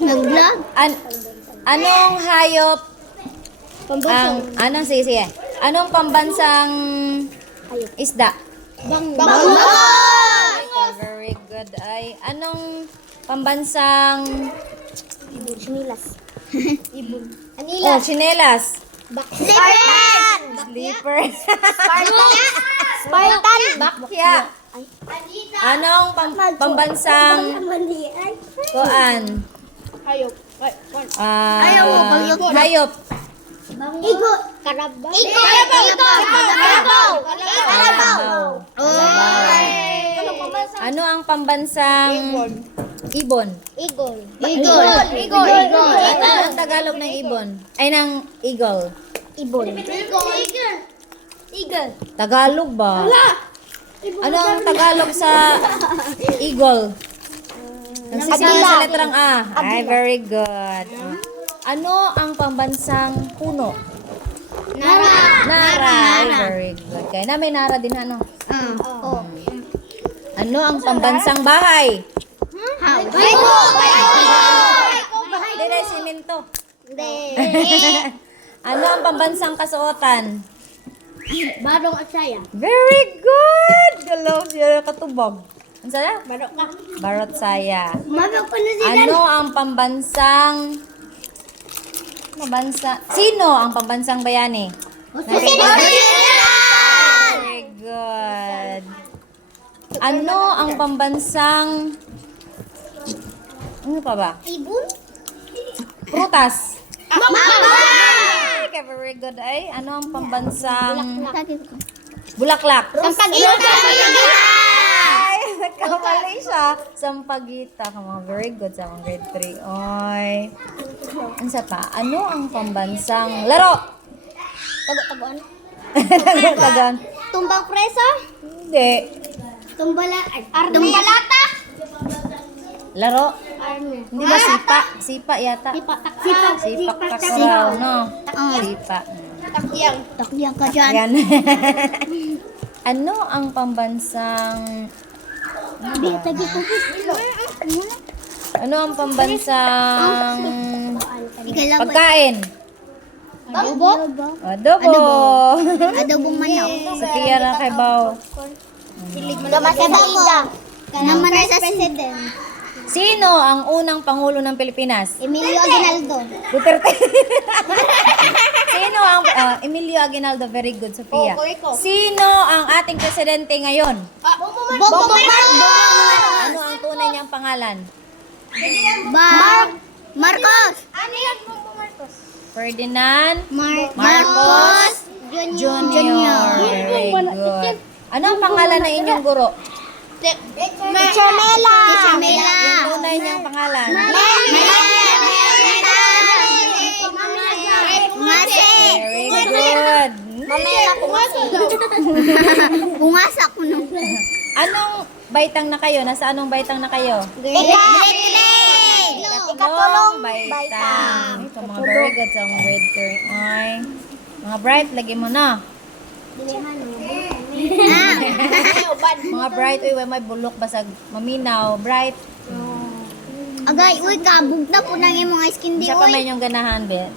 Nag-vlog? Anong hayop Pambansang. sige. Anong pambansang isda? Bangon! Very good. Ay, anong pambansang Chinilas. Ibon. Oh, Anilas. chinelas. Spartan! Slipper. Spartan! Spartan! Bakya. Anong pambansang kuan? Hayop. Ayaw mo, hayop. hayop. Igo. Karabaw. Igo. Karabaw. Karabaw. Ano ang pambansang ibon? Igol. Igol. Igol. Ano ang Tagalog ng ibon? Ay, ng eagle. Ibon. Igol. Igol. Tagalog ba? Ano ang Tagalog sa eagle? Nagsisimula sa letrang A. Ay, very good. Ano ang pambansang puno? Nara. Nara. Ay, very good. Kaya na may nara din ano. Oh. Ano ang pambansang bahay? Baygo. Hindi na simento. Hindi. Ano ang pambansang kasuotan? Barong at saya. Very good! Galaw siya katubag. Ano sana? Barong ka. Barot saya. Mabang ko na sila. Ano ang Sino ang pambansang bayani? Very good. Ano ang pambansang ano pa ba? Ibon? Prutas. Mama! Okay, very good. Ay, ano ang pambansang bulaklak? Sampagita! Ay, nagkamali siya. Sampagita. Very good sa mga grade 3. Oy. Ansa pa? Ano ang pambansang laro? Tago-tagoan? Tagan. Tumbang preso? Hindi. Tumbalata? Laro? Army. Hindi ba sipa? Sipa yata. Sipak Sipak takraw, no? Sipa. Takyang. Takyang ka dyan. Yan. Ano ang pambansang Ano ang pambansang pagkain? Adobo? Adobo. Adobong manok. Sa Kiara kay Bao. Naman sa balida. Naman sa president. Sino ang unang pangulo ng Pilipinas? Emilio Aguinaldo. Duterte. Sino ang Emilio Aguinaldo, very good, Sofia. Sino ang ating presidente ngayon? Bongbong Marcos. Ano ang tunay niyang pangalan? Marcos. Ano yan, Bongbong Marcos? Ferdinand Marcos Jr. Very good. Ano ang pangalan ng inyong guro? Teacher Mela. Teacher Mela. Yung tunay niyang pangalan. Ngase. Very good. Mamela pungasa. Pungasa ko nung. Anong baitang na kayo? Nasa anong baitang na kayo? Ikatulong baitang. Ito mga very good sa mga grade 3. Ay. Mga bright, lagi mo na. Mga bright, uy, may bulok basag maminaw. Bright. Agay, uy, kabog na po nang yung mga skin di, Sa pa uy. may yung ganahan, Bet.